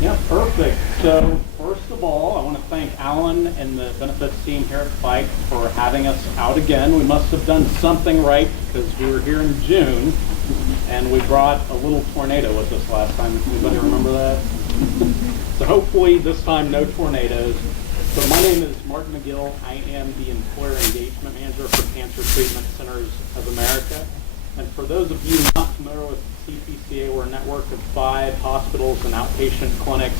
Yeah, perfect. So first of all, I want to thank Alan and the benefits team here at Spike for having us out again. We must have done something right because we were here in June and we brought a little tornado with us last time. Anybody remember that? So hopefully this time no tornadoes. So my name is Martin McGill. I am the Employer Engagement Manager for Cancer Treatment Centers of America. And for those of you not familiar with CTCA, we're a network of 5 hospitals and outpatient clinics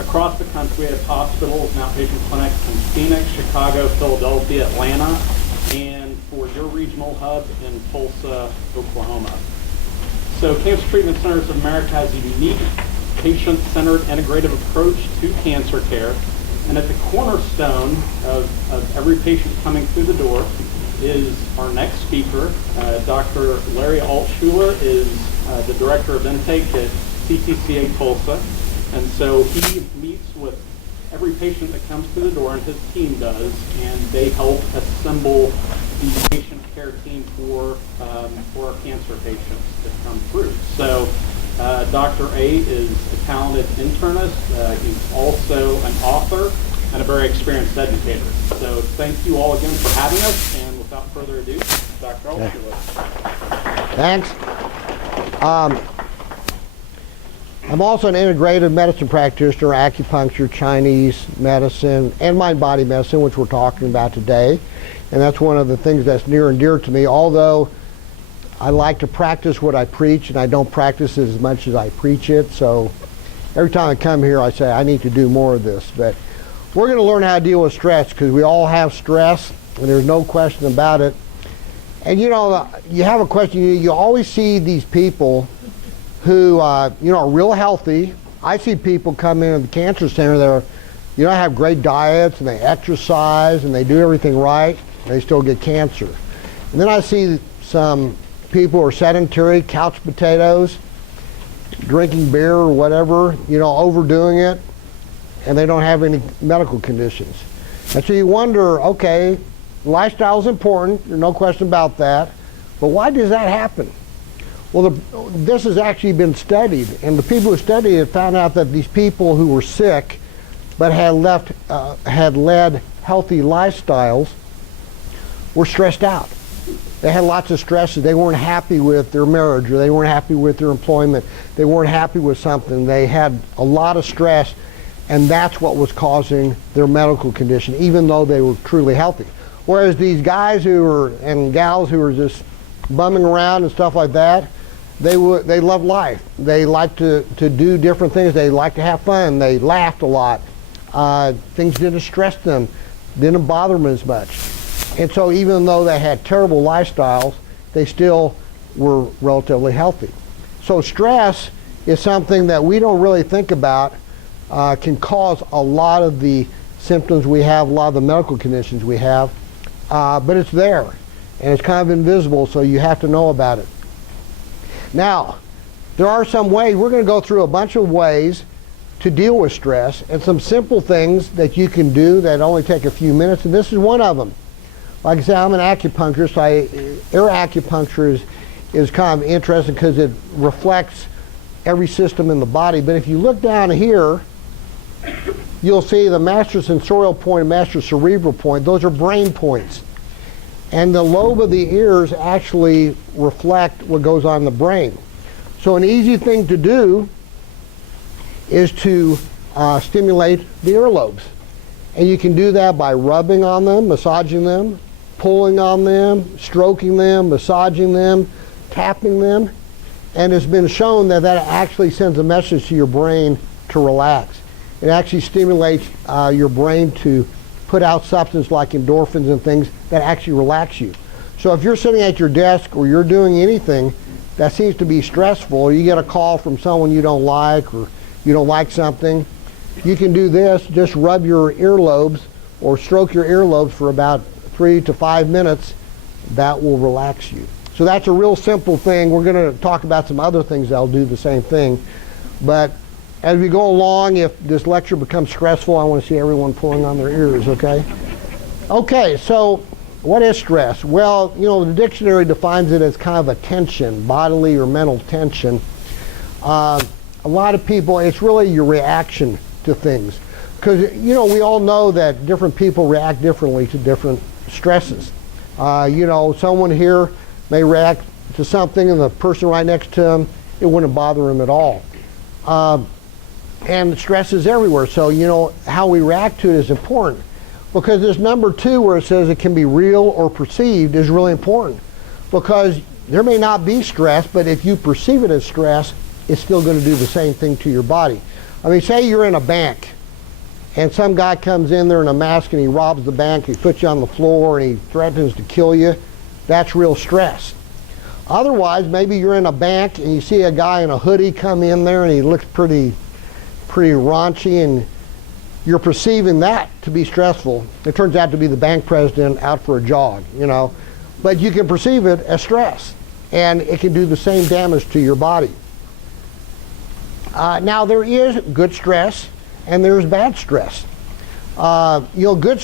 across the country. We have hospitals and outpatient clinics in Phoenix, Chicago, Philadelphia, Atlanta, and for your regional hub in Tulsa, Oklahoma. So Cancer Treatment Centers of America has a unique patient-centered integrative approach to cancer care. And at the cornerstone of every patient coming through the door is our next speaker. Dr. Larry Altshuler is the Director of Intake at CTCA Tulsa. And so he meets with every patient that comes through the door, and his team does, and they help assemble the patient care team for our cancer patients that come through. So Dr. A is a talented internist. He's also an author and a very experienced educator. So thank you all again for having us, and without further ado, Dr. Altshuler. Thanks. I'm also an integrative medicine practitioner, acupuncture, Chinese medicine, and mind-body medicine, which we're talking about today. And that's one of the things that's near and dear to me, although I like to practice what I preach, and I don't practice it as much as I preach it. So every time I come here, I say, I need to do more of this. But we're going to learn how to deal with stress, because we all have stress, and there's no question about it. And you know, you have a question, you always see these people who are real healthy. I see people come into the cancer center that are, have great diets, and they exercise, and they do everything right, and they still get cancer. And then I see some people who are sedentary, couch potatoes, drinking beer or whatever, overdoing it, and they don't have any medical conditions. And so you wonder, okay, lifestyle is important, there's no question about that, but why does that happen? Well, this has actually been studied, and the people who studied it found out that these people who were sick but had led healthy lifestyles were stressed out. They had lots of stresses. They weren't happy with their marriage, or they weren't happy with their employment. They weren't happy with something. They had a lot of stress, and that's what was causing their medical condition, even though they were truly healthy. Whereas these guys and gals who were just bumming around and stuff like that, they loved life. They liked to do different things. They liked to have fun. They laughed a lot. Things didn't stress them, didn't bother them as much. And so even though they had terrible lifestyles, they still were relatively healthy. So stress is something that we don't really think about, can cause a lot of the symptoms we have, a lot of the medical conditions we have, but it's there, and it's kind of invisible, so you have to know about it. Now, there are some ways, we're going to go through a bunch of ways to deal with stress, and some simple things that you can do that only take a few minutes, and this is one of them. Like I said, I'm an acupuncturist. Air acupuncture is kind of interesting because it reflects every system in the body. But if you look down here, you'll see the master sensorial point and master cerebral point. Those are brain points. And the lobe of the ears actually reflect what goes on in the brain. So an easy thing to do is to stimulate the earlobes. And you can do that by rubbing on them, massaging them, pulling on them, stroking them, massaging them, tapping them. And it's been shown that that actually sends a message to your brain to relax. It actually stimulates your brain to put out substances like endorphins and things that actually relax you. So if you're sitting at your desk or you're doing anything that seems to be stressful, or you get a call from someone you don't like, or you don't like something, you can do this. Just rub your earlobes or stroke your earlobes for about 3 to 5 minutes. That will relax you. So that's a real simple thing. We're going to talk about some other things that'll do the same thing. But as we go along, if this lecture becomes stressful, I want to see everyone pulling on their ears, okay? Okay, so what is stress? Well, the dictionary defines it as kind of a tension, bodily or mental tension. A a lot of people, it's really your reaction to things. Because, you know, we all know that different people react differently to different stresses. You know, someone here may react to something and the person right next to them, it wouldn't bother them at all. And stress is everywhere, so, you know, how we react to it is important. Because this number 2 where it says it can be real or perceived is really important. Because there may not be stress, but if you perceive it as stress, it's still going to do the same thing to your body. I mean, say you're in a bank and some guy comes in there in a mask and he robs the bank, he puts you on the floor and he threatens to kill you. That's real stress. Otherwise, maybe you're in a bank and you see a guy in a hoodie come in there and he looks pretty raunchy, and you're perceiving that to be stressful. It turns out to be the bank president out for a jog, you know. But you can perceive it as stress, and it can do the same damage to your body. Now, there is good stress and there's bad stress. You know,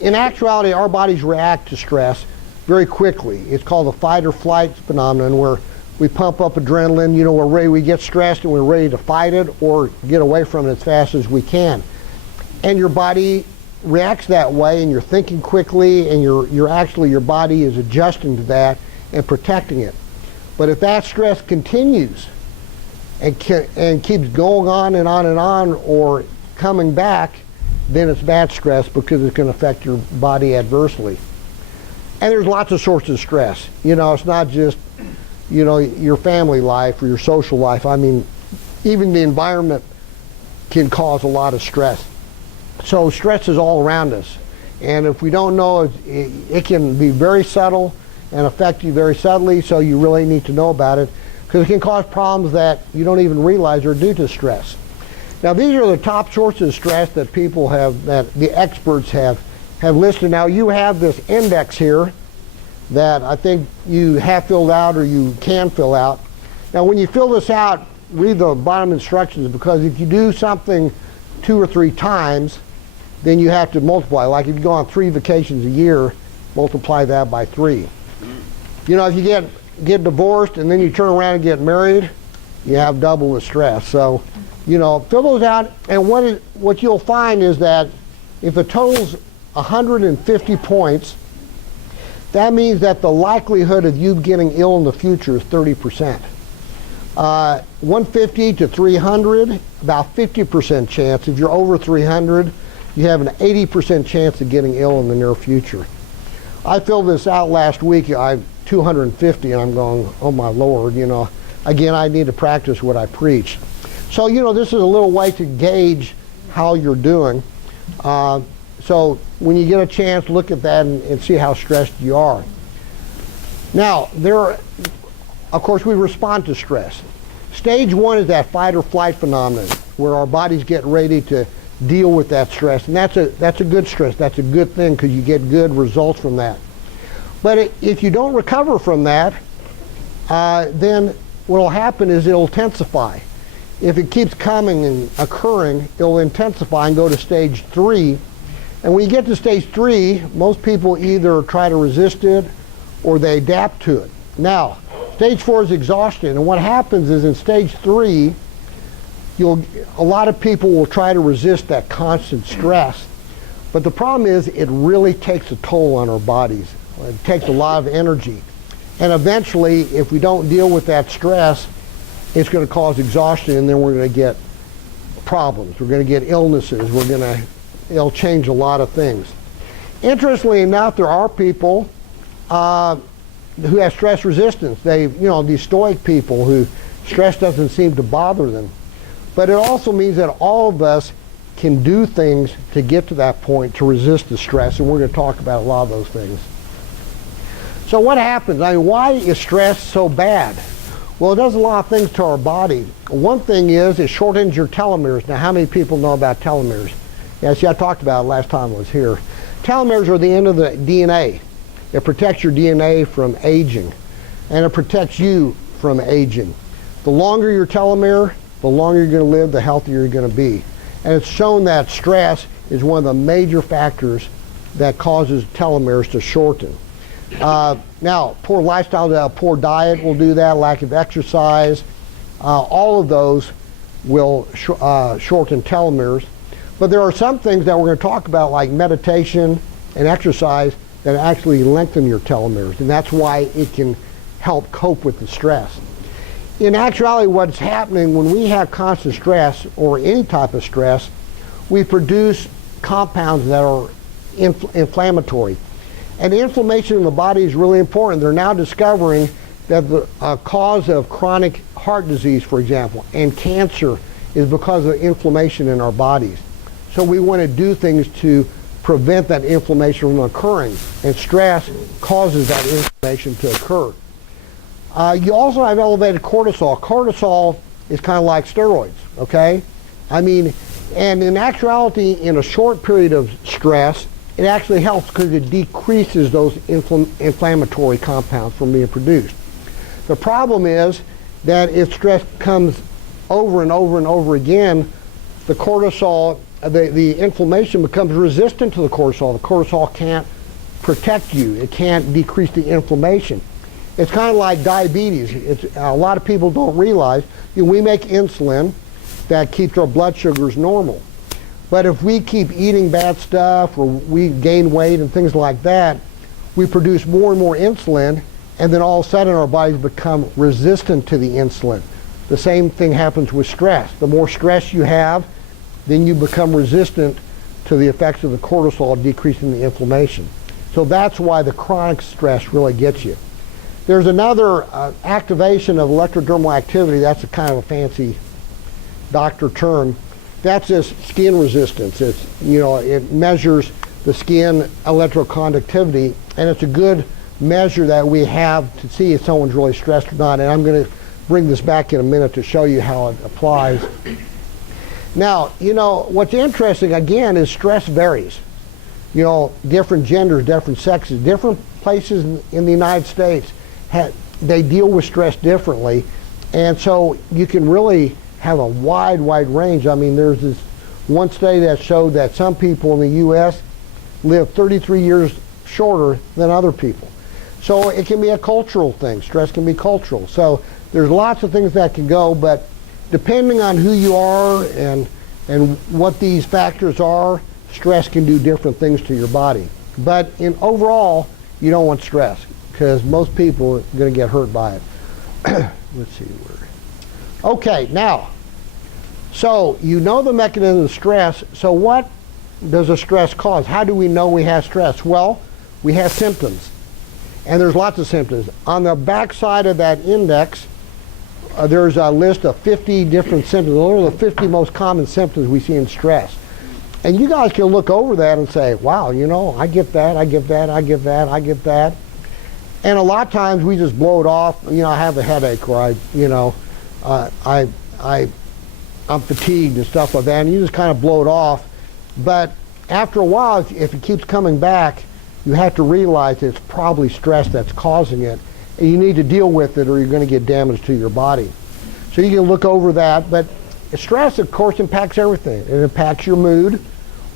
in actuality, our bodies react to stress very quickly. It's called the fight or flight phenomenon, where we pump up adrenaline, you know, we get stressed and we're ready to fight it or get away from it as fast as we can. And your body reacts that way, and you're thinking quickly, and your body is adjusting to that and protecting it. But if that stress continues and keeps going on and on and on, or coming back, then it's bad stress, because it's going to affect your body adversely. And there's lots of sources of stress. You know, it's not just, you know, your family life or your social life. I mean, even the environment can cause a lot of stress. So stress is all around us. And if we don't know, it can be very subtle and affect you very subtly, so you really need to know about it, because it can cause problems that you don't even realize are due to stress. Now, these are the top sources of stress that people have, that the experts have listed. Now, you have this index here that I think you have filled out, or you can fill out. Now, when you fill this out, read the bottom instructions, because if you do something 2 or 3 times, then you have to multiply. Like if you go on 3 vacations a year, multiply that by 3. You know, if you get divorced and then you turn around and get married, you have double the stress. So, you know, fill those out, and what you'll find is that if the total's 150 points, that means that the likelihood of you getting ill in the future is 30%. 150 to 300, about 50% chance. If you're over 300, you have an 80% chance of getting ill in the near future. I filled this out last week. I'm 250, and I'm going, oh my Lord, you know. Again, I need to practice what I preach. So, you know, this is a little way to gauge how you're doing. So when you get a chance, look at that and see how stressed you are. Now, of course, we respond to stress. Stage 1 is that fight or flight phenomenon, where our bodies get ready to deal with that stress. And that's a good stress. That's a good thing, because you get good results from that. But if you don't recover from that, then what will happen is it'll intensify. If it keeps coming and occurring, it'll intensify and go to stage 3. And when you get to stage 3, most people either try to resist it or they adapt to it. Now, stage 4 is exhaustion, and what happens is in stage 3, a lot of people will try to resist that constant stress. But the problem is, it really takes a toll on our bodies. It takes a lot of energy. And eventually, if we don't deal with that stress, it's going to cause exhaustion, and then we're going to get problems. We're going to get illnesses. It'll change a lot of things. Interestingly enough, there are people who have stress resistance. These stoic people who stress doesn't seem to bother them. But it also means that all of us can do things to get to that point to resist the stress, and we're going to talk about a lot of those things. So what happens? I mean, why is stress so bad? Well, it does a lot of things to our body. One thing is it shortens your telomeres. Now, how many people know about telomeres? Yeah, see, I talked about it last time I was here. Telomeres are the end of the DNA. It protects your DNA from aging, and it protects you from aging. The longer your telomere, the longer you're going to live, the healthier you're going to be. And it's shown that stress is one of the major factors that causes telomeres to shorten. Now, poor lifestyle, poor diet will do that, lack of exercise. All of those will shorten telomeres. But there are some things that we're going to talk about, like meditation and exercise, that actually lengthen your telomeres, and that's why it can help cope with the stress. In actuality, what's happening when we have constant stress or any type of stress, we produce compounds that are inflammatory. And inflammation in the body is really important. They're now discovering that the cause of chronic heart disease, for example, and cancer is because of inflammation in our bodies. So we want to do things to prevent that inflammation from occurring, and stress causes that inflammation to occur. You also have elevated cortisol. Cortisol is kind of like steroids, okay? I mean, and in actuality, in a short period of stress, it actually helps because it decreases those inflammatory compounds from being produced. The problem is that if stress comes over and over and over again, the cortisol, the inflammation becomes resistant to the cortisol. The cortisol can't protect you. It can't decrease the inflammation. It's kind of like diabetes. A lot of people don't realize we make insulin that keeps our blood sugars normal. But if we keep eating bad stuff or we gain weight and things like that, we produce more and more insulin, and then all of a sudden our bodies become resistant to the insulin. The same thing happens with stress. The more stress you have, then you become resistant to the effects of the cortisol decreasing the inflammation. So that's why the chronic stress really gets you. There's another activation of electrodermal activity. That's a kind of a fancy doctor term. That's this skin resistance. It's, it measures the skin electroconductivity, and it's a good measure that we have to see if someone's really stressed or not. And I'm going to bring this back in a minute to show you how it applies. Now, what's interesting, again, is stress varies. Different genders, different sexes, different places in the United States, they deal with stress differently. And so you can really have a wide range. I mean, there's this one study that showed that some people in the U.S. live 33 years shorter than other people. So it can be a cultural thing. Stress can be cultural. So there's lots of things that can go, but depending on who you are and what these factors are, stress can do different things to your body. But in overall, you don't want stress because most people are going to get hurt by it. Let's see where. Okay, now, so you know the mechanism of stress. So what does a stress cause? How do we know we have stress? Well, we have symptoms, and there's lots of symptoms. On the back side of that index, there's a list of 50 different symptoms. Those are the 50 most common symptoms we see in stress. And you guys can look over that and say, wow, I get that, I get that, I get that, I get that. And a lot of times we just blow it off. I have a headache, or I'm fatigued and stuff like that, and you just kind of blow it off. But after a while, if it keeps coming back, you have to realize it's probably stress that's causing it, and you need to deal with it or you're going to get damage to your body. So you can look over that, but stress, of course, impacts everything. It impacts your mood.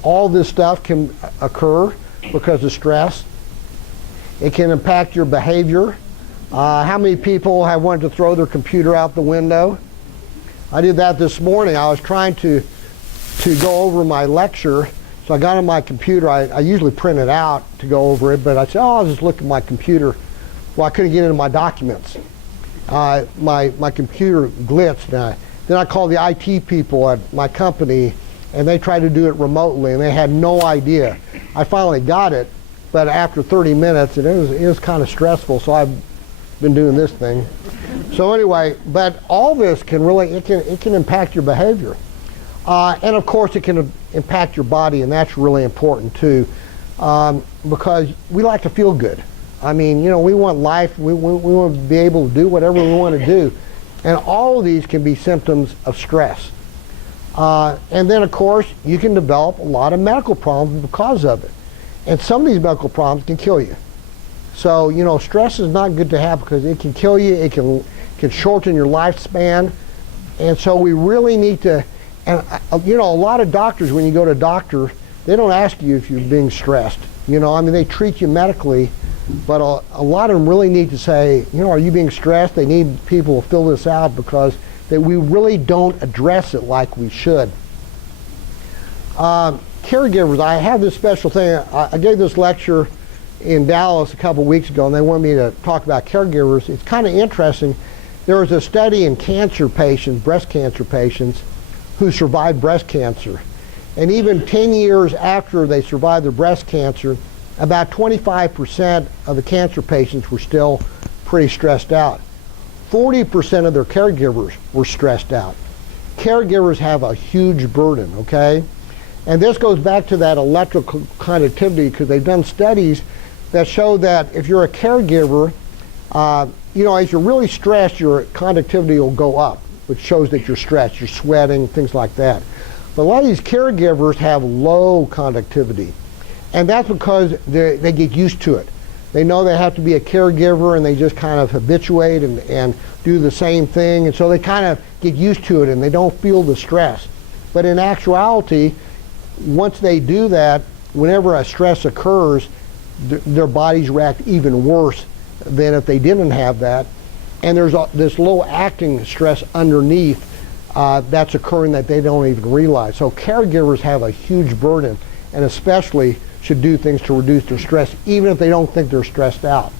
All this stuff can occur because of stress. It can impact your behavior. How many people have wanted to throw their computer out the window? I did that this morning. I was trying to go over my lecture, so I got on my computer. I usually print it out to go over it, but I said, I'll just look at my computer. Well, I couldn't get into my documents. My computer glitched. Then I called the IT people at my company, and they tried to do it remotely, and they had no idea. I finally got it, but after 30 minutes, it was kind of stressful, so I've been doing this thing. So anyway, but all this can really, it can impact your behavior. And of course, it can impact your body, and that's really important too, because we like to feel good. I mean, we want life, we want to be able to do whatever we want to do. And all of these can be symptoms of stress. And then, of course, you can develop a lot of medical problems because of it. And some of these medical problems can kill you. So, stress is not good to have because it can kill you, it can shorten your lifespan. And so we really need to, and a lot of doctors, when you go to a doctor, they don't ask you if you're being stressed. They treat you medically, but a lot of them really need to say, are you being stressed? They need people to fill this out because that we really don't address it like we should. Caregivers, I have this special thing. I gave this lecture in Dallas a couple weeks ago, and they wanted me to talk about caregivers. It's kind of interesting. There was a study in cancer patients, breast cancer patients, who survived breast cancer. And even 10 years after they survived their breast cancer, about 25% of the cancer patients were still pretty stressed out. 40% of their caregivers were stressed out. Caregivers have a huge burden, okay? And this goes back to that electrical conductivity, because they've done studies that show that if you're a caregiver, you know, as you're really stressed, your conductivity will go up, which shows that you're stressed, you're sweating, things like that. But a lot of these caregivers have low conductivity, and that's because they get used to it. They know they have to be a caregiver, and they just kind of habituate and do the same thing, and so they kind of get used to it, and they don't feel the stress. But in actuality, once they do that, whenever a stress occurs, their bodies react even worse than if they didn't have that. And there's this low acting stress underneath that's occurring that they don't even realize. So caregivers have a huge burden, and especially should do things to reduce their stress, even if they don't think they're stressed out.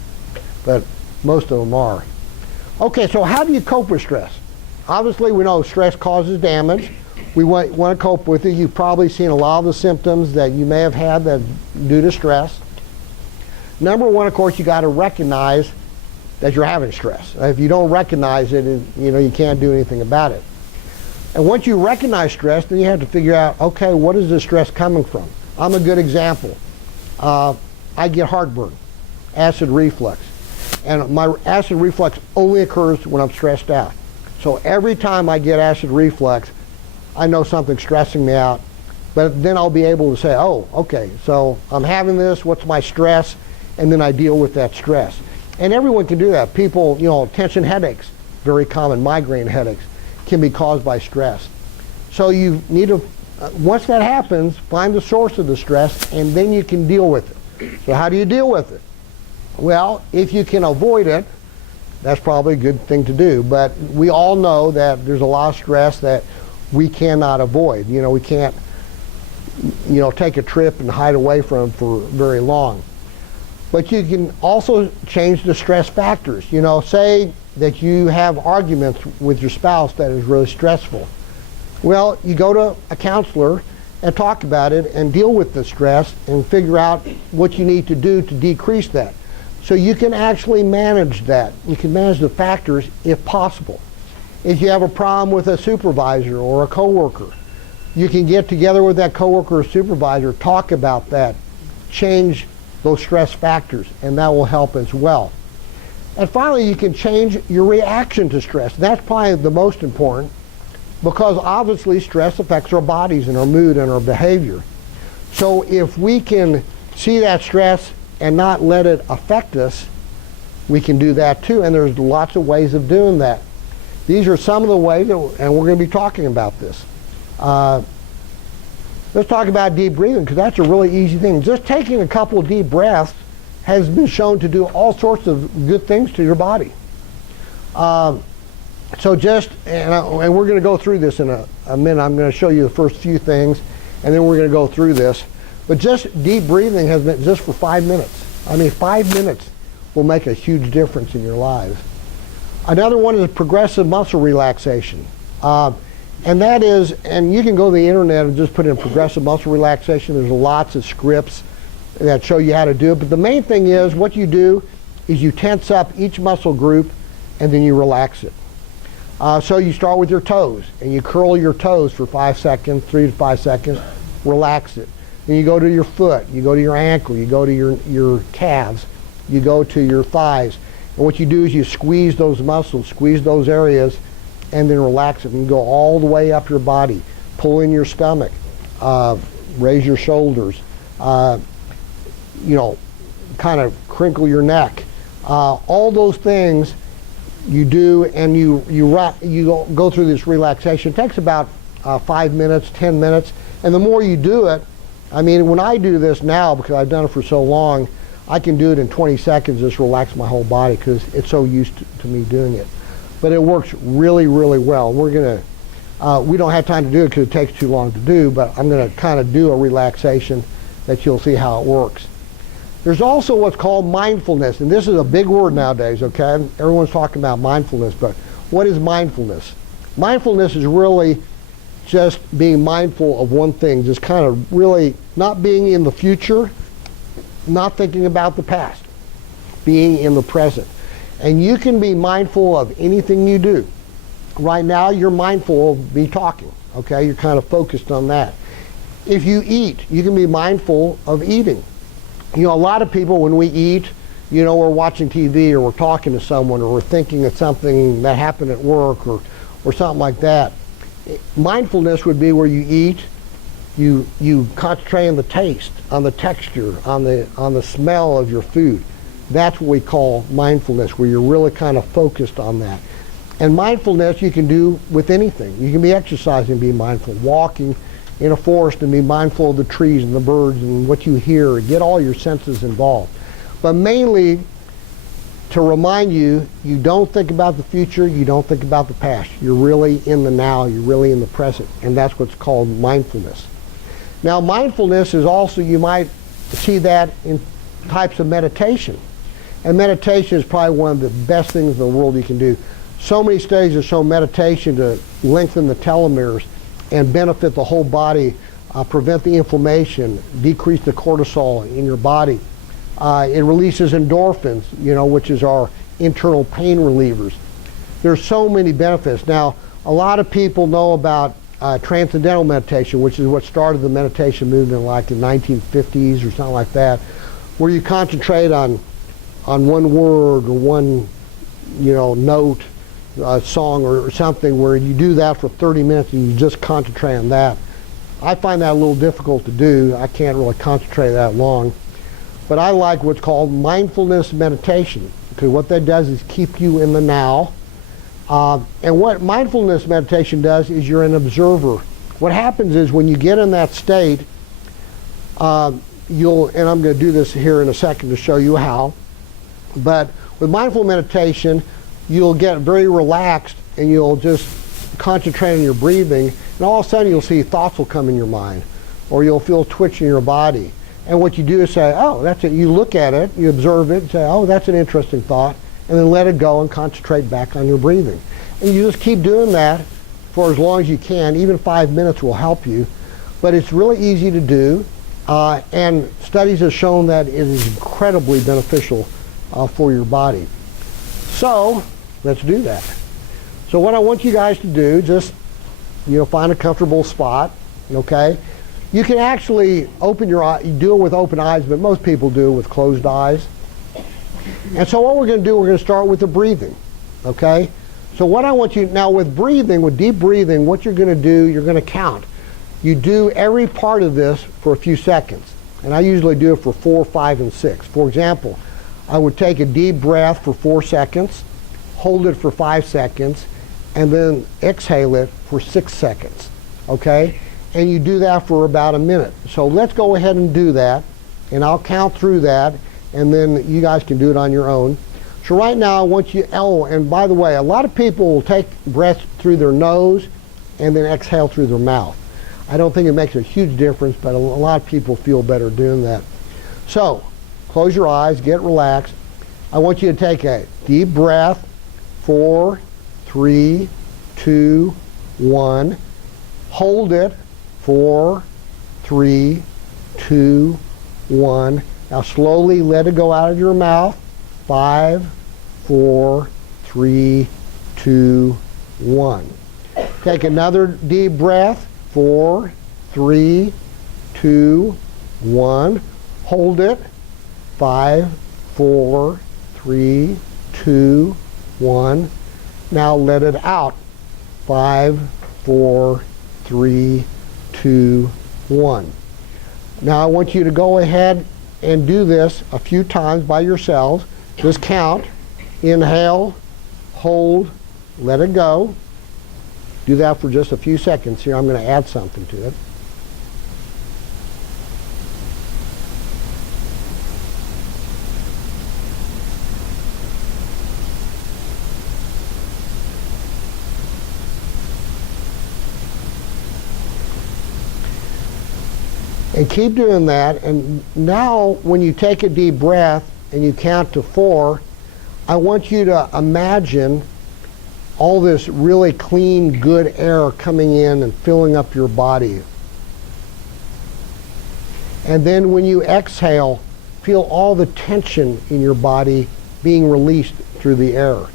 But most of them are. Okay, so how do you cope with stress? Obviously, we know stress causes damage. We want to cope with it. You've probably seen a lot of the symptoms that you may have had that due to stress. Number one, of course, you got to recognize that you're having stress. If you don't recognize it, you know, you can't do anything about it. And once you recognize stress, then you have to figure out, okay, what is the stress coming from? I'm a good example. I get heartburn, acid reflux. And my acid reflux only occurs when I'm stressed out. So every time I get acid reflux, I know something's stressing me out. But then I'll be able to say, oh, okay, so I'm having this, what's my stress? And then I deal with that stress. And everyone can do that. People, you know, tension headaches, very common migraine headaches, can be caused by stress. So you need to, once that happens, find the source of the stress, and then you can deal with it. So how do you deal with it? Well, if you can avoid it, that's probably a good thing to do. But we all know that there's a lot of stress that we cannot avoid. You know, we can't, you know, take a trip and hide away from for very long. But you can also change the stress factors. You know, say that you have arguments with your spouse that is really stressful. Well, you go to a counselor and talk about it and deal with the stress and figure out what you need to do to decrease that. So you can actually manage that. You can manage the factors if possible. If you have a problem with a supervisor or a coworker, you can get together with that coworker or supervisor, talk about that, change those stress factors, and that will help as well. And finally, you can change your reaction to stress. That's probably the most important, because obviously stress affects our bodies and our mood and our behavior. So if we can see that stress and not let it affect us, we can do that too, and there's lots of ways of doing that. These are some of the ways, and we're going to be talking about this. Let's talk about deep breathing, because that's a really easy thing. Just taking a couple of deep breaths has been shown to do all sorts of good things to your body. So just, and we're going to go through this in a minute. I'm going to show you the first few things, and then we're going to go through this. But just deep breathing has been just for 5 minutes. I mean, 5 minutes will make a huge difference in your lives. Another one is progressive muscle relaxation. And that is, and you can go to the internet and just put in progressive muscle relaxation. There's lots of scripts that show you how to do it. But the main thing is, what you do is you tense up each muscle group and then you relax it. So you start with your toes and you curl your toes for 5 seconds, 3 to 5 seconds, relax it. Then you go to your foot, you go to your ankle, you go to your calves, you go to your thighs. And what you do is you squeeze those muscles, squeeze those areas, and then relax it. And you go all the way up your body. Pull in your stomach, raise your shoulders, you know, kind of crinkle your neck. All those things you do, and you go through this relaxation. It takes about 5 minutes, 10 minutes, and the more you do it, I mean, when I do this now, because I've done it for so long, I can do it in 20 seconds, just relax my whole body, because it's so used to me doing it. but it works really, really well. We don't have time to do it because it takes too long to do, but I'm going to kind of do a relaxation that you'll see how it works. There's also what's called mindfulness, and this is a big word nowadays, okay? Everyone's talking about mindfulness, but what is mindfulness? Mindfulness is really just being mindful of one thing, just kind of really not being in the future, not thinking about the past, being in the present. And you can be mindful of anything you do. Right now, you're mindful of me talking, okay? You're kind of focused on that. If you eat, you can be mindful of eating. You know, a lot of people, when we eat, you know, we're watching TV or we're talking to someone or we're thinking of something that happened at work or something like that. Mindfulness would be where you eat, you concentrate on the taste, on the texture, on the smell of your food. That's what we call mindfulness, where you're really kind of focused on that. And mindfulness you can do with anything. You can be exercising and be mindful, walking in a forest and be mindful of the trees and the birds and what you hear, get all your senses involved. But mainly to remind you, you don't think about the future, you don't think about the past. You're really in the now, you're really in the present, and that's what's called mindfulness. Now mindfulness is also, you might see that in types of meditation. And meditation is probably one of the best things in the world you can do. So many studies have shown meditation to lengthen the telomeres and benefit the whole body, prevent the inflammation, decrease the cortisol in your body. It releases endorphins, you know, which is our internal pain relievers. There's so many benefits. Now, a lot of people know about transcendental meditation, which is what started the meditation movement like in the 1950s or something like that, where you concentrate on one word or one, you know, note, song or something, where you do that for 30 minutes and you just concentrate on that. I find that a little difficult to do. I can't really concentrate that long. But I like what's called mindfulness meditation, because what that does is keep you in the now. And what mindfulness meditation does is you're an observer. What happens is when you get in that state, and I'm going to do this here in a second to show you how, but with mindful meditation, you'll get very relaxed and you'll just concentrate on your breathing, and all of a sudden you'll see thoughts will come in your mind, or you'll feel twitch in your body. And what you do is say, oh, that's it. You look at it, you observe it, and say, oh, that's an interesting thought, and then let it go and concentrate back on your breathing. And you just keep doing that for as long as you can. Even 5 minutes will help you. But it's really easy to do, and studies have shown that it is incredibly beneficial for your body. So let's do that. So what I want you guys to do, just, you know, find a comfortable spot, okay? You can actually open your eye, you do it with open eyes, but most people do it with closed eyes. And so what we're going to do, we're going to start with the breathing, okay? So what I want you, now with breathing, with deep breathing, what you're going to do, you're going to count. You do every part of this for a few seconds. And I usually do it for 4, 5, and 6. For example, I would take a deep breath for 4 seconds, hold it for 5 seconds, and then exhale it for 6 seconds, okay? And you do that for about a minute. So let's go ahead and do that, and I'll count through that, and then you guys can do it on your own. So right now I want you, oh, and by the way, a lot of people will take breath through their nose and then exhale through their mouth. I don't think it makes a huge difference, but a lot of people feel better doing that. So close your eyes, get relaxed. I want you to take a deep breath, 4, 3, 2, 1. Hold it, 4, 3, 2, 1. Now slowly let it go out of your mouth. 5, 4, 3, 2, 1. Take another deep breath. 4, 3, 2, 1. Hold it. 5, 4, 3, 2, 1. Now let it out. 5, 4, 3, 2, 1. Now I want you to go ahead and do this a few times by yourselves. Just count. Inhale, hold, let it go. Do that for just a few seconds here. I'm going to add something to it. And keep doing that. And now when you take a deep breath and you count to 4, I want you to imagine all this really clean, good air coming in and filling up your body. And then when you exhale, feel all the tension in your body being released through the air.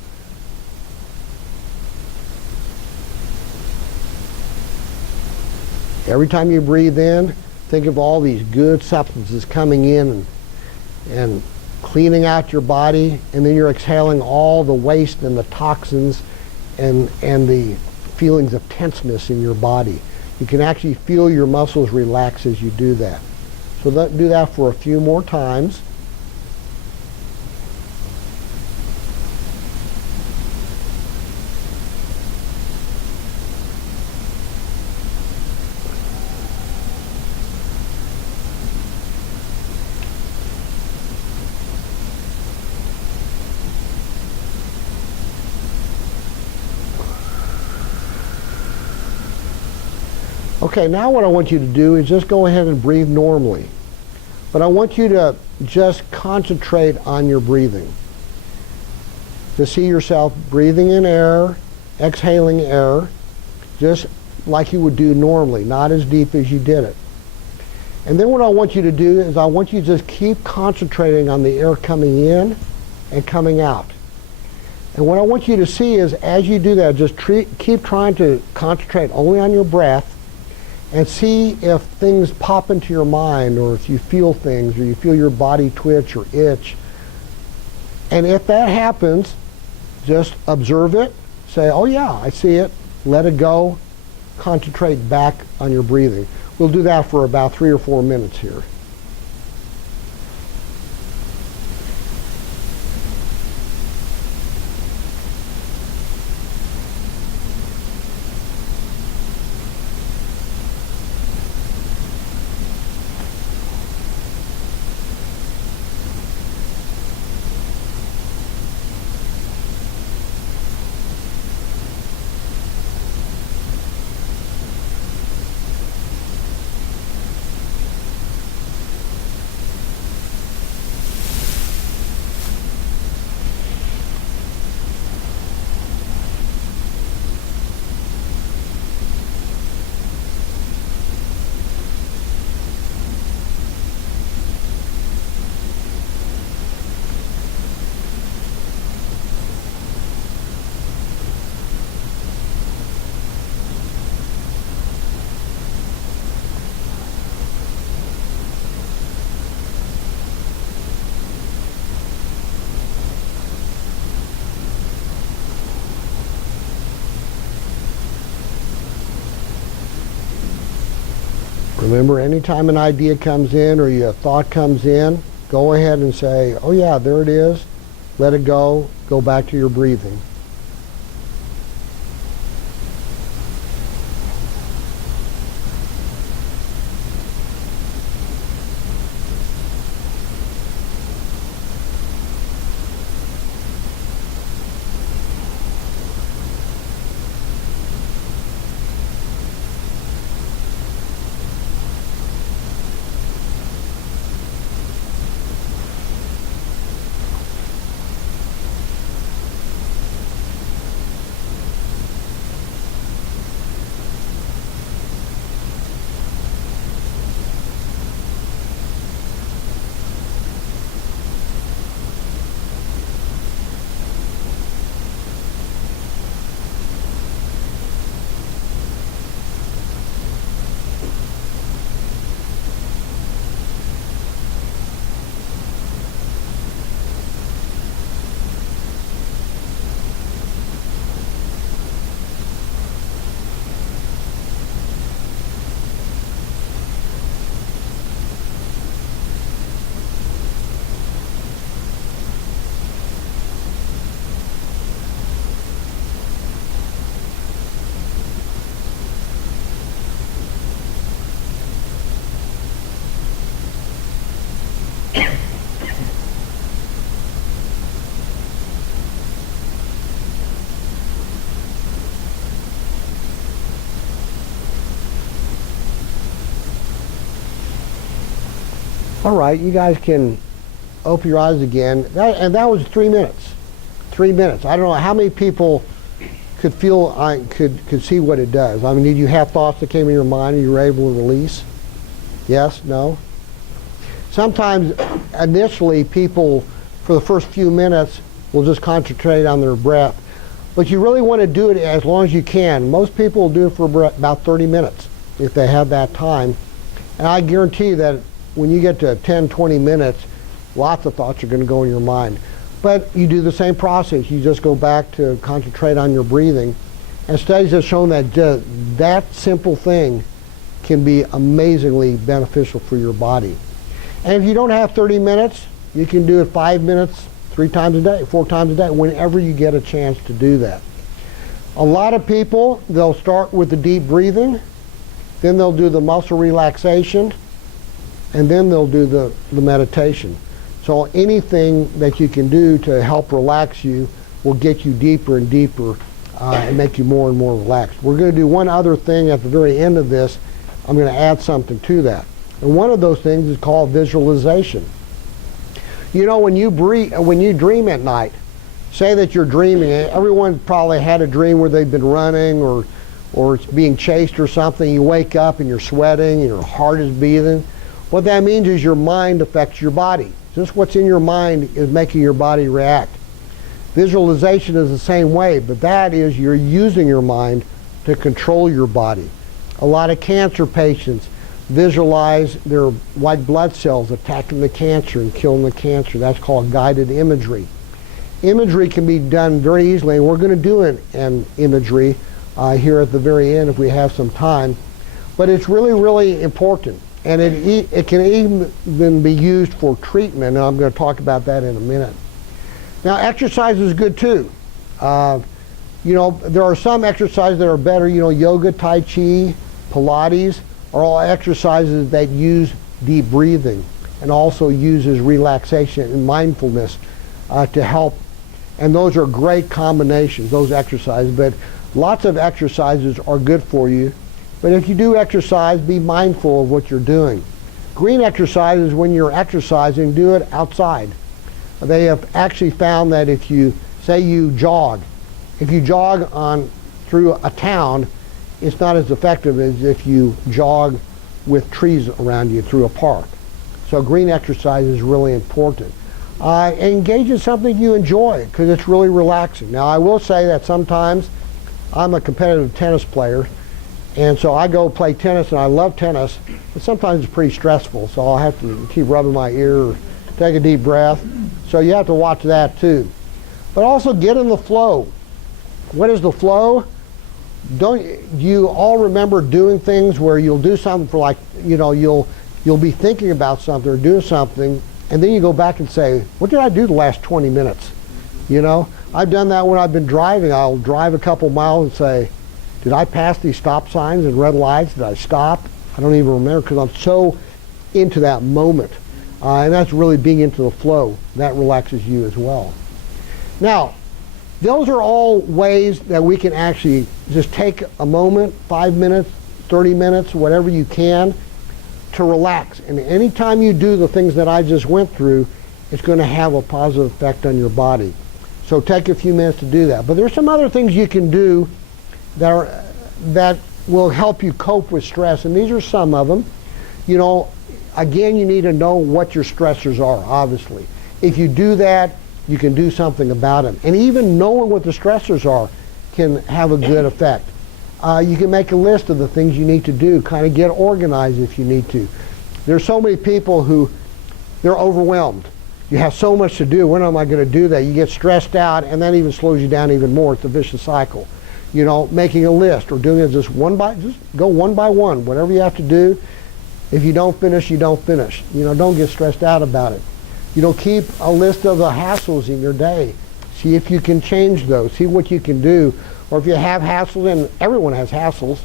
Every time you breathe in, think of all these good substances coming in and cleaning out your body, and then you're exhaling all the waste and the toxins and the feelings of tenseness in your body. You can actually feel your muscles relax as you do that. So do that for a few more times. Okay, now what I want you to do is just go ahead and breathe normally. But I want you to just concentrate on your breathing. To see yourself breathing in air, exhaling air, just like you would do normally, not as deep as you did it. And then what I want you to do is I want you to just keep concentrating on the air coming in and coming out. And what I want you to see is as you do that, just keep trying to concentrate only on your breath, and see if things pop into your mind, or if you feel things, or you feel your body twitch or itch. And if that happens, just observe it, say, oh yeah, I see it, let it go, concentrate back on your breathing. We'll do that for about 3 or 4 minutes here. Remember, anytime an idea comes in or a thought comes in, go ahead and say, oh yeah, there it is. Let it go. Go back to your breathing. All right, you guys can open your eyes again. That was 3 minutes. 3 minutes. I don't know how many people could feel, could see what it does. I mean, did you have thoughts that came in your mind and you were able to release? Yes? No? Sometimes, initially, people, for the first few minutes, will just concentrate on their breath. But you really want to do it as long as you can. Most people will do it for about 30 minutes if they have that time. And I guarantee you that when you get to 10, 20 minutes, lots of thoughts are going to go in your mind. But you do the same process. You just go back to concentrate on your breathing. And studies have shown that that simple thing can be amazingly beneficial for your body. And if you don't have 30 minutes, you can do it 5 minutes, 3 times a day, 4 times a day, whenever you get a chance to do that. A lot of people, they'll start with the deep breathing, then they'll do the muscle relaxation, and then they'll do the meditation. So anything that you can do to help relax you will get you deeper and deeper and make you more and more relaxed. We're going to do one other thing at the very end of this. I'm going to add something to that. And one of those things is called visualization. You know, when you dream at night, say that you're dreaming, everyone probably had a dream where they've been running or it's being chased or something. You wake up and you're sweating and your heart is beating. What that means is your mind affects your body. Just what's in your mind is making your body react. Visualization is the same way, but that is you're using your mind to control your body. A lot of cancer patients visualize their white blood cells attacking the cancer and killing the cancer. That's called guided imagery. Imagery can be done very easily, and we're going to do an imagery here at the very end if we have some time. But it's really, really important. And it can even be used for treatment, and I'm going to talk about that in a minute. Now, exercise is good too. You know, there are some exercises that are better. You know, yoga, tai chi, Pilates are all exercises that use deep breathing and also uses relaxation and mindfulness to help. And those are great combinations, those exercises. But lots of exercises are good for you. But if you do exercise, be mindful of what you're doing. Green exercise is when you're exercising, do it outside. They have actually found that if you, say you jog, if you jog through a town, it's not as effective as if you jog with trees around you through a park. So green exercise is really important. Engage in something you enjoy because it's really relaxing. Now I will say that sometimes I'm a competitive tennis player, and so I go play tennis and I love tennis, but sometimes it's pretty stressful, so I'll have to keep rubbing my ear or take a deep breath. So you have to watch that too. But also get in the flow. What is the flow? Don't you all remember doing things where you'll do something for, like, you know, you'll be thinking about something or doing something, and then you go back and say, what did I do the last 20 minutes? You know, I've done that when I've been driving. I'll drive a couple miles and say, did I pass these stop signs and red lights? Did I stop? I don't even remember because I'm so into that moment. And that's really being into the flow. That relaxes you as well. Now, those are all ways that we can actually just take a moment, 5 minutes, 30 minutes, whatever you can, to relax. And anytime you do the things that I just went through, it's going to have a positive effect on your body. So take a few minutes to do that. But there's some other things you can do that will help you cope with stress, and these are some of them. You know, again, you need to know what your stressors are, obviously. If you do that, you can do something about them. And even knowing what the stressors are can have a good effect. You can make a list of the things you need to do, kind of get organized if you need to. There's so many people who, they're overwhelmed. You have so much to do. When am I going to do that? You get stressed out, and that even slows you down even more. It's a vicious cycle. You know, making a list or doing it just go one by one, whatever you have to do. If you don't finish, you don't finish. You know, don't get stressed out about it. You know, keep a list of the hassles in your day. See if you can change those. See what you can do. Or if you have hassles, and everyone has hassles,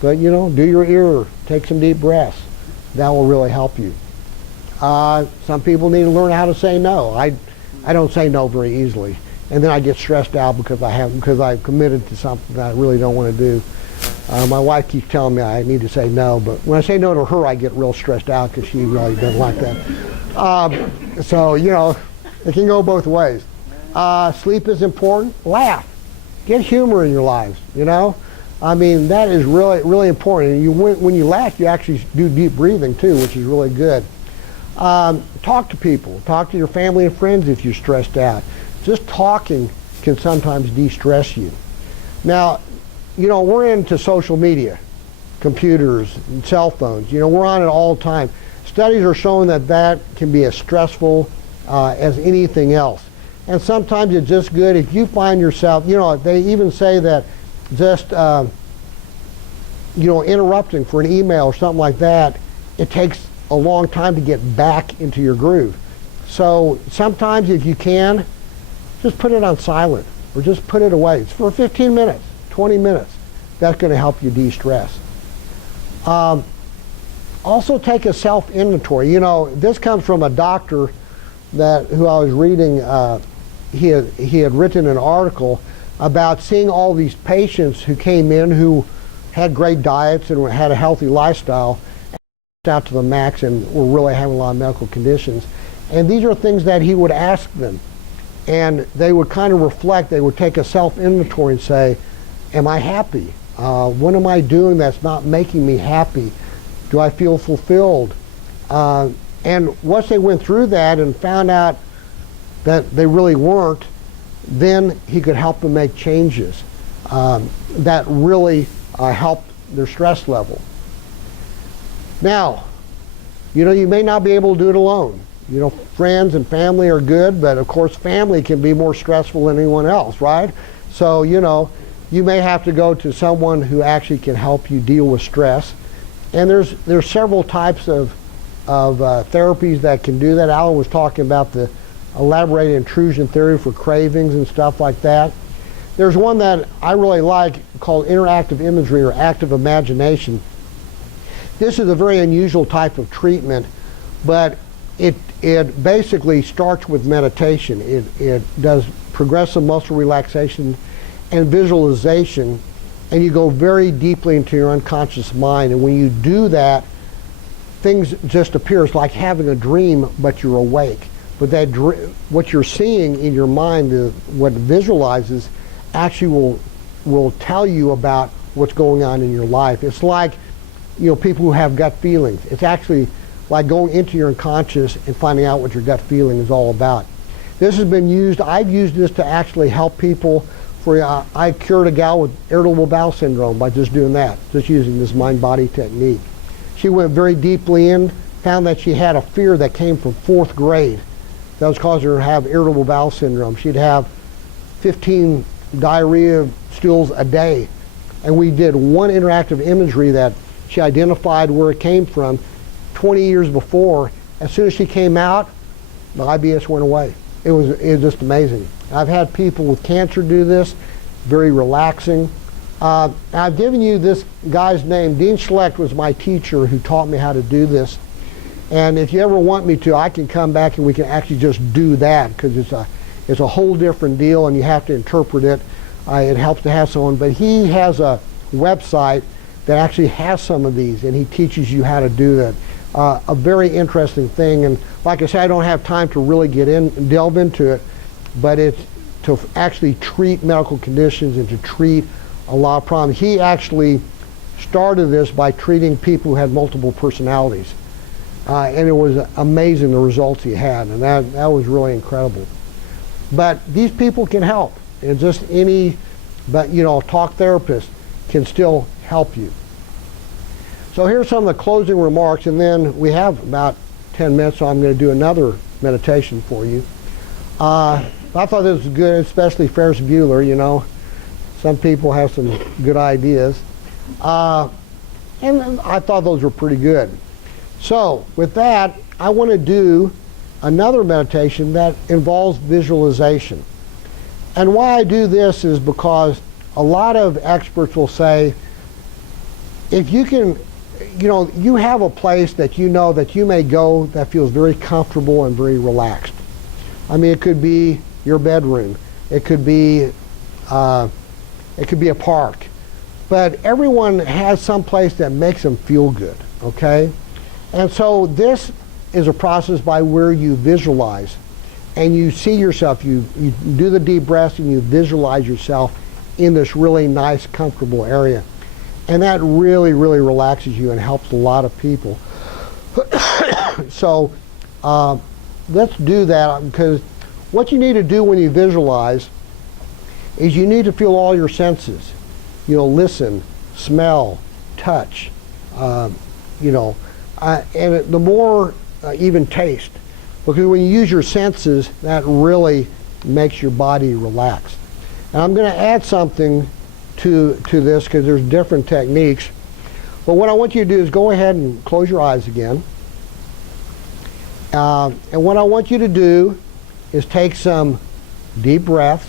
but, you know, do your ear, take some deep breaths. That will really help you. Some people need to learn how to say no. I don't say no very easily. And then I get stressed out because I've committed to something that I really don't want to do. My wife keeps telling me I need to say no, but when I say no to her, I get real stressed out because she really doesn't like that. So, you know, it can go both ways. Sleep is important. Laugh. Get humor in your lives, you know. I mean, that is really, really important. And when you laugh, you actually do deep breathing too, which is really good. Talk to people. Talk to your family and friends if you're stressed out. Just talking can sometimes de-stress you. Now, you know, we're into social media, computers, and cell phones. You know, we're on it all the time. Studies are showing that that can be as stressful as anything else. And sometimes it's just good if you find yourself, you know, they even say that just, you know, interrupting for an email or something like that, it takes a long time to get back into your groove. So sometimes if you can, just put it on silent or just put it away. It's for 15 minutes, 20 minutes. That's going to help you de-stress. Also take a self-inventory. You know, this comes from a doctor who I was reading. He had written an article about seeing all these patients who came in who had great diets and had a healthy lifestyle out to the max and were really having a lot of medical conditions. And these are things that he would ask them. And they would kind of reflect, they would take a self-inventory and say, am I happy? What am I doing that's not making me happy? Do I feel fulfilled? And once they went through that and found out that they really weren't, then he could help them make changes that really helped their stress level. Now, you know, you may not be able to do it alone. You know, friends and family are good, but of course family can be more stressful than anyone else, right? So, you know, you may have to go to someone who actually can help you deal with stress. And there's several types of therapies that can do that. Alan was talking about the elaborated intrusion theory for cravings and stuff like that. There's one that I really like called interactive imagery or active imagination. This is a very unusual type of treatment, but it basically starts with meditation. It does progressive muscle relaxation and visualization, and you go very deeply into your unconscious mind. And when you do that, things just appear. It's like having a dream, but you're awake. But that what you're seeing in your mind, what it visualizes, actually will tell you about what's going on in your life. It's like, you know, people who have gut feelings. It's actually like going into your unconscious and finding out what your gut feeling is all about. This has been used, I've used this to actually help people. I cured a gal with irritable bowel syndrome by just doing that, just using this mind-body technique. She went very deeply in, found that she had a fear that came from 4th grade that was causing her to have irritable bowel syndrome. She'd have 15 diarrhea stools a day. And we did one interactive imagery that she identified where it came from 20 years before. As soon as she came out, the IBS went away. It was just amazing. I've had people with cancer do this, very relaxing. I've given you this guy's name. Dean Schlecht was my teacher who taught me how to do this. And if you ever want me to, I can come back and we can actually just do that, because it's a whole different deal and you have to interpret it. It helps to have someone, but he has a website that actually has some of these, and he teaches you how to do that. A very interesting thing, and like I said, I don't have time to really get in and delve into it, but it's to actually treat medical conditions and to treat a lot of problems. He actually started this by treating people who had multiple personalities, and it was amazing the results he had, and that was really incredible. But these people can help, and just but you know, talk therapist can still help you. So here's some of the closing remarks, and then we have about 10 minutes, so I'm going to do another meditation for you. I thought this was good, especially Ferris Bueller, you know. Some people have some good ideas. And I thought those were pretty good. So with that, I want to do another meditation that involves visualization. And why I do this is because a lot of experts will say, if you can, you know, you have a place that you know that you may go that feels very comfortable and very relaxed. I mean, it could be your bedroom. It could be a park. but everyone has some place that makes them feel good, okay? And so this is a process by where you visualize and you see yourself, you do the deep breaths and you visualize yourself in this really nice, comfortable area. And that really, really relaxes you and helps a lot of people. So let's do that, because what you need to do when you visualize is you need to feel all your senses. You know, listen, smell, touch, and the more even taste. Because when you use your senses, that really makes your body relax. And I'm going to add something to this, because there's different techniques. But what I want you to do is go ahead and close your eyes again. And what I want you to do is take some deep breaths,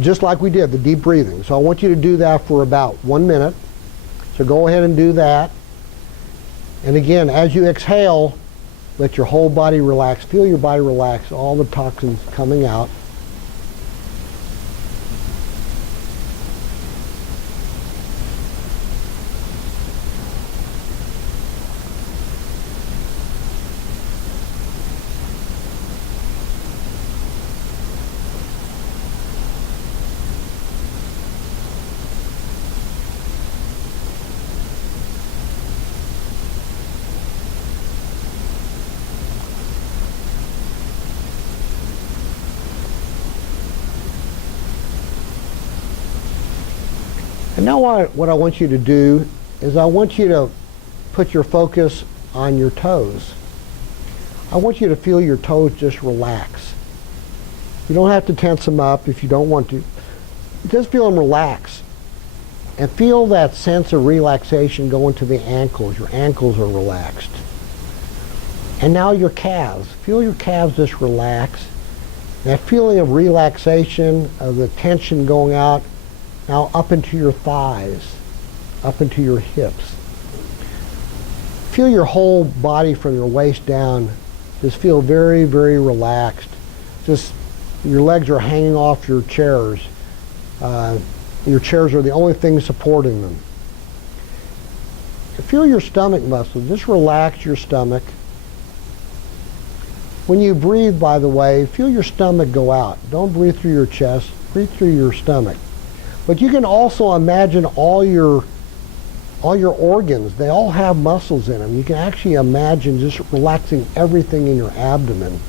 just like we did, the deep breathing. So I want you to do that for about 1 minute. So go ahead and do that. And again, as you exhale, let your whole body relax. Feel your body relax, all the toxins coming out. And now what I want you to do is I want you to put your focus on your toes. I want you to feel your toes just relax. You don't have to tense them up if you don't want to. Just feel them relax. And feel that sense of relaxation go into the ankles. Your ankles are relaxed. And now your calves. Feel your calves just relax. That feeling of relaxation, of the tension going out, now up into your thighs, up into your hips. Feel your whole body from your waist down. Just feel very, very relaxed. Just your legs are hanging off your chairs. Your chairs are the only thing supporting them. Feel your stomach muscles. Just relax your stomach. When you breathe, by the way, feel your stomach go out. Don't breathe through your chest. Breathe through your stomach. But you can also imagine all your organs. They all have muscles in them. You can actually imagine just relaxing everything in your abdomen.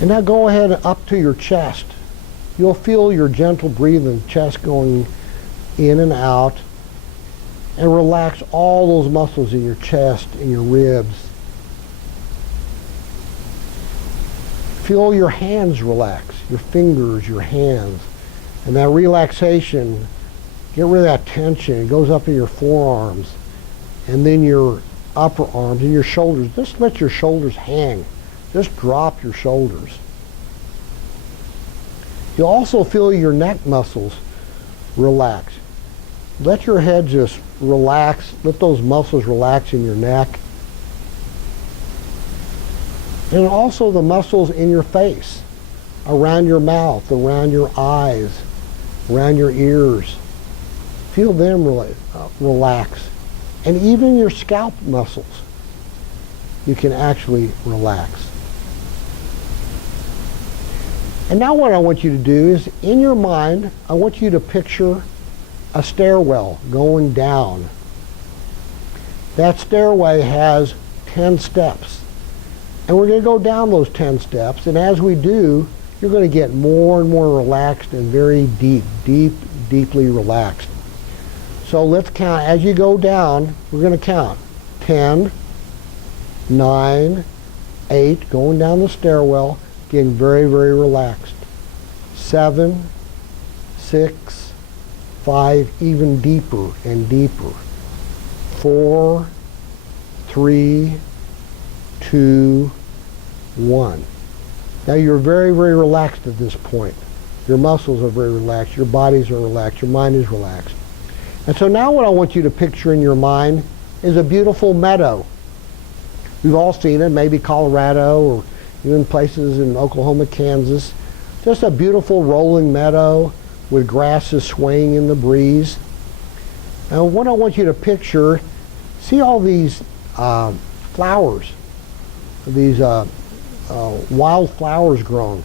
And now go ahead and up to your chest. You'll feel your gentle breathing, chest going in and out. And relax all those muscles in your chest and your ribs. Feel your hands relax, your fingers, your hands. And that relaxation, get rid of that tension. It goes up in your forearms and then your upper arms and your shoulders. Just let your shoulders hang. Just drop your shoulders. You'll also feel your neck muscles relax. Let your head just relax. Let those muscles relax in your neck. And also the muscles in your face, around your mouth, around your eyes, around your ears. Feel them relax. And even your scalp muscles, you can actually relax. And now what I want you to do is, in your mind, I want you to picture a stairwell going down. That stairway has 10 steps. And we're going to go down those 10 steps, and as we do, you're going to get more and more relaxed and very deeply relaxed. So let's count. As you go down, we're going to count. 10, 9, 8, going down the stairwell, getting very, very relaxed. 7, 6, 5, even deeper and deeper. 4, 3, 2, 1. Now you're very, very relaxed at this point. Your muscles are very relaxed. Your bodies are relaxed. Your mind is relaxed. And so now what I want you to picture in your mind is a beautiful meadow. We've all seen it, maybe Colorado or even places in Oklahoma, Kansas. Just a beautiful rolling meadow. with grasses swaying in the breeze. Now what I want you to picture, see all these flowers, these wild flowers growing,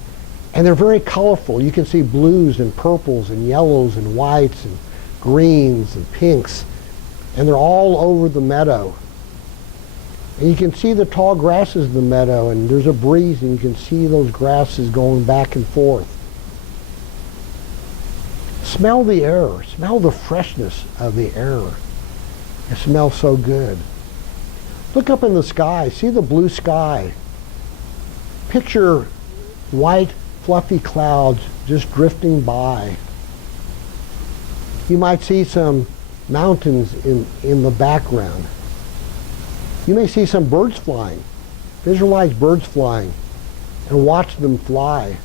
and they're very colorful. You can see blues and purples and yellows and whites and greens and pinks, and they're all over the meadow. And you can see the tall grasses in the meadow, and there's a breeze, and you can see those grasses going back and forth. Smell the air. Smell the freshness of the air. It smells so good. Look up in the sky. See the blue sky. Picture white, fluffy clouds just drifting by. You might see some mountains in the background. You may see some birds flying. Visualize birds flying and watch them fly.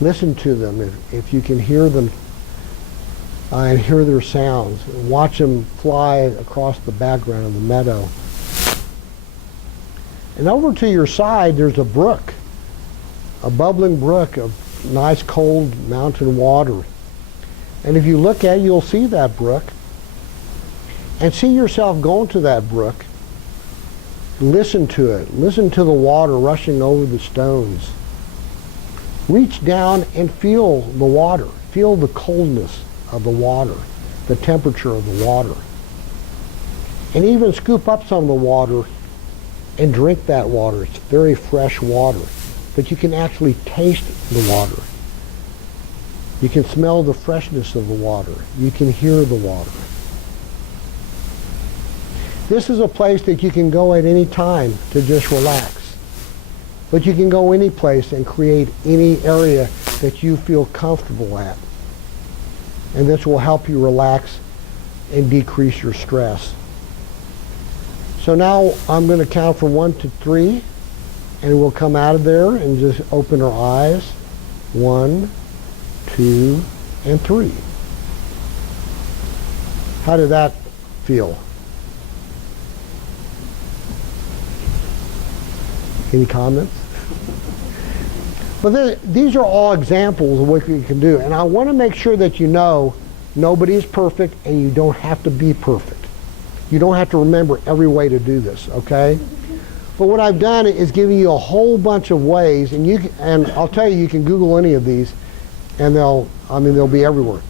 Listen to them if you can hear them and hear their sounds. Watch them fly across the background of the meadow. And over to your side, there's a brook, a bubbling brook of nice cold mountain water. And if you look at it, you'll see that brook. And see yourself going to that brook. Listen to it. Listen to the water rushing over the stones. Reach down and feel the water. Feel the coldness of the water, the temperature of the water. And even scoop up some of the water and drink that water. It's very fresh water. But you can actually taste the water. You can smell the freshness of the water. You can hear the water. This is a place that you can go at any time to just relax. But you can go any place and create any area that you feel comfortable at. And this will help you relax and decrease your stress. So now I'm going to count from 1 to 3, and we'll come out of there and just open our eyes. 1, 2, and 3. How did that feel? Any comments? But these are all examples of what you can do. And I want to make sure that you know nobody is perfect and you don't have to be perfect. You don't have to remember every way to do this, okay? But what I've done is giving you a whole bunch of ways, and I'll tell you, you can Google any of these, and they'll be everywhere.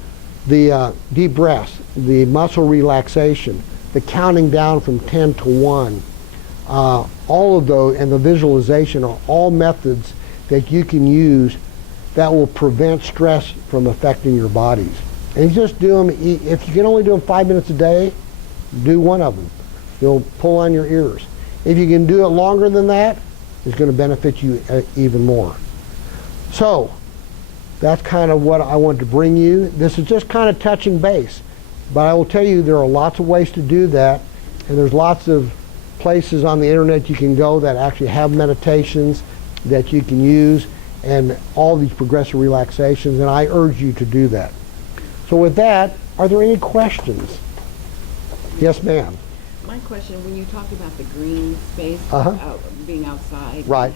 The deep breaths, the muscle relaxation, the counting down from 10 to 1, all of those, and the visualization are all methods that you can use that will prevent stress from affecting your bodies. And you just do them, if you can only do them 5 minutes a day, do one of them. You'll pull on your ears. If you can do it longer than that, it's going to benefit you even more. So, that's kind of what I wanted to bring you. This is just kind of touching base. But I will tell you there are lots of ways to do that, and there's lots of places on the internet you can go that actually have meditations that you can use and all these progressive relaxations, and I urge you to do that. So with that, are there any questions? Yes, ma'am. My question, when you talked about the green space, being outside, right?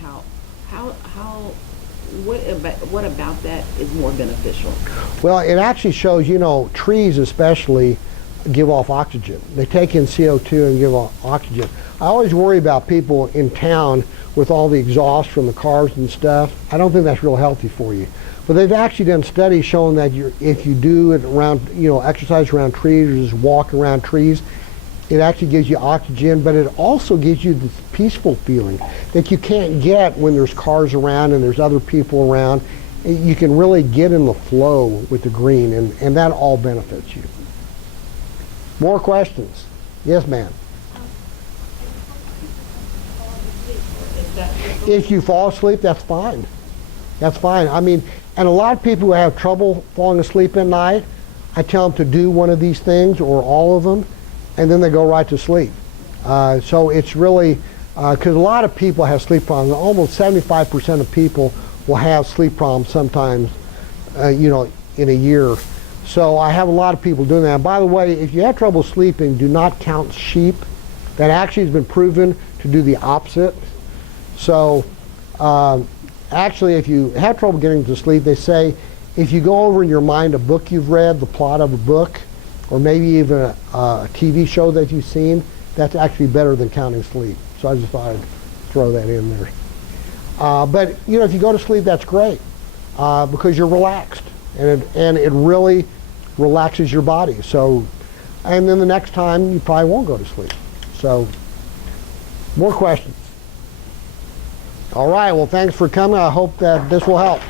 What about that is more beneficial? Well, it actually shows, trees especially give off oxygen. They take in CO2 and give off oxygen. I always worry about people in town with all the exhaust from the cars and stuff. I don't think that's real healthy for you. But they've actually done studies showing that if you do it around, exercise around trees or just walk around trees, it actually gives you oxygen, but it also gives you this peaceful feeling that you can't get when there's cars around and there's other people around. You can really get in the flow with the green, and that all benefits you. More questions? Yes, ma'am. If you fall asleep, that's fine. That's fine. And a lot of people who have trouble falling asleep at night, I tell them to do one of these things or all of them, and then they go right to sleep. So it's really, because a lot of people have sleep problems. Almost 75% of people will have sleep problems sometimes, in a year. So I have a lot of people doing that. And by the way, if you have trouble sleeping, do not count sheep. That actually has been proven to do the opposite. So actually, if you have trouble getting to sleep, they say if you go over in your mind a book you've read, the plot of a book, or maybe even a TV show that you've seen, that's actually better than counting sleep. So I just thought I'd throw that in there. But if you go to sleep, that's great because you're relaxed, and it really relaxes your body. So, and then the next time you probably won't go to sleep. So, more questions. All right. Well, thanks for coming. I hope that this will help.